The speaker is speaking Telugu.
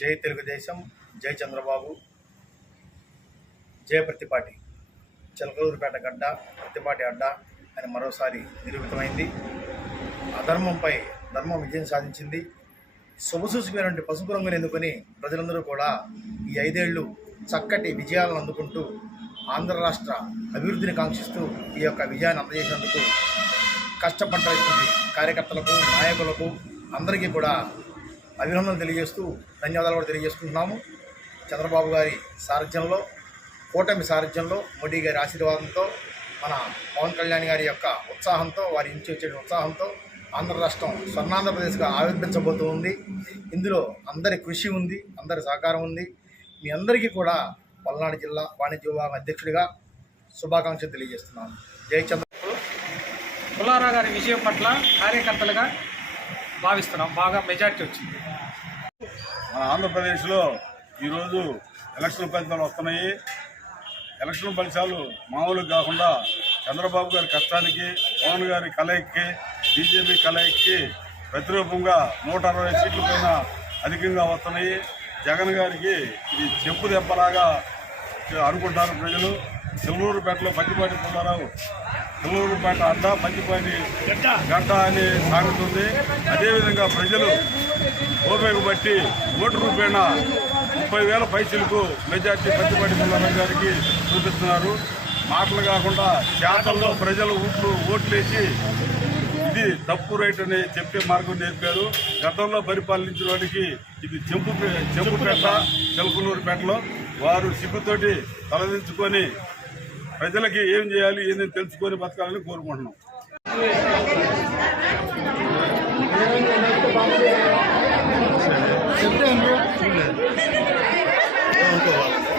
జై తెలుగుదేశం జై చంద్రబాబు జయ ప్రతిపాటి. చిలకలూరుపేట గడ్డ ప్రతిపాటి అడ్డ అని మరోసారి నిరూపితమైంది అధర్మంపై ధర్మం విజయం సాధించింది. శుభసూచకమైనటువంటి పసుపు రంగుని ఎన్నుకొని ప్రజలందరూ కూడా ఈ ఐదేళ్ళు చక్కటి విజయాలను అందుకుంటూ ఆంధ్ర రాష్ట్ర అభివృద్ధిని కాంక్షిస్తూ ఈ యొక్క విజయాన్ని అందజేసినందుకు కష్టపడ్డటువంటి కార్యకర్తలకు నాయకులకు అందరికీ కూడా అభినందనలు తెలియజేస్తూ ధన్యవాదాలు కూడా తెలియజేసుకుంటున్నాము. చంద్రబాబు గారి సారథ్యంలో కూటమి సారథ్యంలో మోడీ గారి ఆశీర్వాదంతో మన పవన్ కళ్యాణ్ గారి యొక్క ఉత్సాహంతో వారి నుంచి వచ్చే ఉత్సాహంతో ఆంధ్ర రాష్ట్రం స్వర్ణాంధ్రప్రదేశ్గా ఆవిర్భించబోతూ ఉంది. ఇందులో అందరి కృషి ఉంది అందరి సహకారం ఉంది. మీ అందరికీ కూడా పల్నాడు జిల్లా వాణిజ్య విభాగం అధ్యక్షుడిగా శుభాకాంక్షలు తెలియజేస్తున్నాను. జై చంద్ర పుల్లారావు గారి విజయం పట్ల కార్యకర్తలుగా భావిస్తున్నాం. బాగా మెజార్టీ వచ్చింది. మన ఆంధ్రప్రదేశ్లో ఈరోజు ఎలక్షన్ ఫలితాలు వస్తున్నాయి. ఎలక్షన్ ఫలితాలు మామూలు కాకుండా చంద్రబాబు గారి కష్టానికి పవన్ గారి కలయిక్కి బీజేపీ కలయిక్కి ప్రతిరూపంగా నూట అరవై సీట్ల పైన అధికంగా వస్తున్నాయి. జగన్ గారికి ఇది చెప్పు దెబ్బలాగా అనుకుంటారు ప్రజలు. చెల్లూరుపేటలో పంచిపాటి పుల్లారావు చెల్లూరుపేట అడ్డ పంచిపాటి గడ్డ అని సాగుతుంది. అదేవిధంగా ప్రజలు ఓపిక బట్టి ఓటు రూపేణ ముప్పై వేల పైసలకు మెజార్టీ పత్తిపాటి పుల్లారావు గారికి చూపిస్తున్నారు. మాటలు కాకుండా చేతల్లో ప్రజలు ఓట్లు ఓట్లేసి ఇది తప్పు రైట్ అని చెప్పే మార్గం నేర్పారు. గతంలో పరిపాలించిన వాడికి ఇది చెంపు చెంపుపేట చెలకులూరుపేటలో వారు సిగ్గుతోటి తలదించుకొని ప్రజలకి ఏం చేయాలి ఏంది తెలుసుకొని బతకాలని కోరుకుంటున్నాం. 这个人逗了。